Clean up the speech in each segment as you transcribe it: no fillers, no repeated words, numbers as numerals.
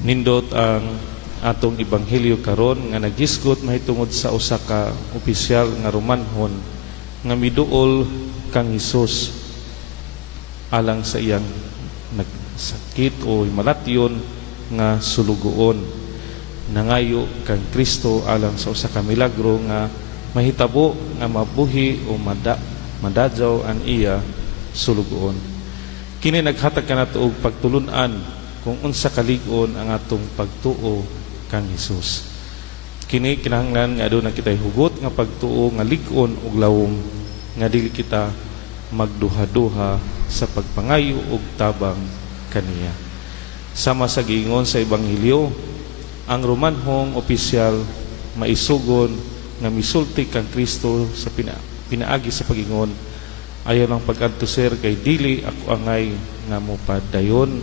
Nindot ang atong ebanghelyo karon nga nagisgot mahitungod sa usa ka opisyal nga Romanhon nga miduol kang Hesus alang sa iyang nagsakit o malatyon nga sulugoon. Nangayo kang Kristo alang sa usa ka milagro nga mahitabo nga mabuhi o madadyaw ang iya sulugoon. Kini naghatag kanato og pagtulun-an kung unsa kalig-on ang atong pagtuo kang Hesus. Kini kinahanglan nga aduna kitay hugot nga pagtuo nga lig-on ug lawom nga dili kita magduha-duha sa pagpangayo ug tabang kaniya. Sama sa giingon sa ebanghelyo, ang Romanhong opisyal maisugon nga misulti kang Kristo sa pinaagi sa pagingon, ayaw lang pag-adto sir kay dili ako angay nga mopadayon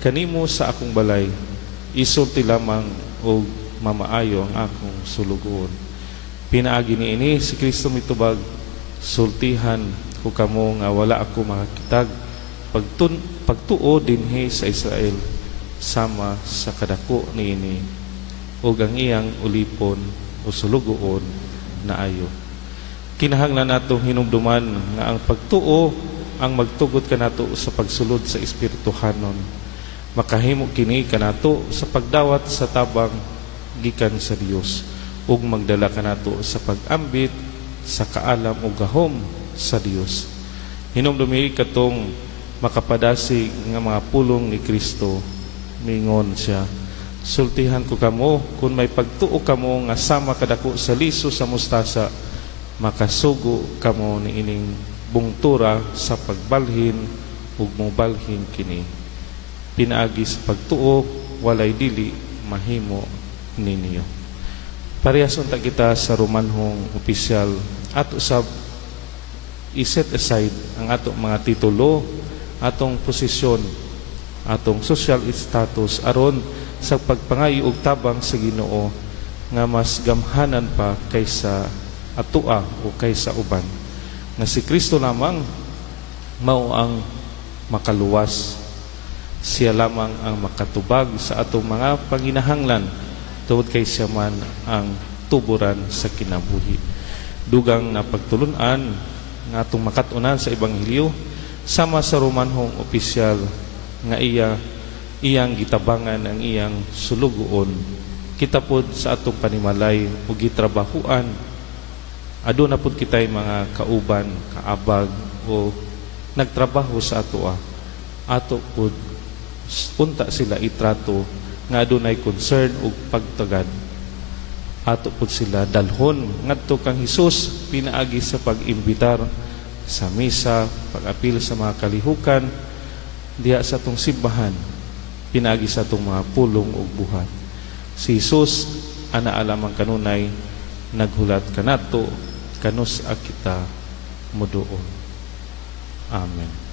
kanimo sa akong balay, isulti lamang o mamaayo ang akong sulugoon. Pinaagi niini si Kristo mitubag, sultihan ko kamo nga wala ako makakitag pagtuo dinhi sa Israel sama sa kadako niini ug ang iyang ulipon o sulugoon na ayo. Kinahanglan natong hinumduman nga ang pagtuo ang magtugot kanato sa pagsulod sa espirituhanon. Makahimo kini kanato sa pagdawat sa tabang gikan sa Dios ug magdala kanato sa pag-ambit sa kaalam ug gahom sa Dios. Hinumdumi katong makapadasig nga mga pulong ni Kristo. Mingon siya, sultihan ko kamo kung may pagtuo kamo nga sama kadako sa liso sa mustasa, makasugo kamo ni ining bungtura sa pagbalhin ug mobalhin kini. Pinaagi sa pagtuo walay dili mahimo ninyo. Parehas unta kita sa Romanhong opisyal ato sab iset aside ang atong mga titulo, atong posisyon, atong social status aron sa pagpangayo og tabang sa Ginoo nga mas gamhanan pa kaysa atoa o kaysa uban. Nga si Kristo lamang mao ang makaluwas. Siya lamang ang makatubag sa atong mga panginahanglan tungod kay siya man ang tuburan sa kinabuhi. Dugang na pagtulunan nga atong makatunan sa ebanghelyo sama sa Romanhong opisyal nga iyang gitabangan ang iyang sulugoon. Kita pod sa atong panimalay o gitrabahuan, aduna pod kitay mga kauban, kaabag o nagtrabaho sa atoa. Ato pod unta sila itrato nga adunay concern ug pagtagad. Ato pod sila dalhon ngadto kang Hesus pinaagi sa pag-imbitar sa misa, pag-apil sa mga kalihukan diha sa atong simbahan, pinaagi sa atong mga pulong ug buhat. Si Hesus ana alamang kanunay naghulat kanato kanus a kita moduol. Amen.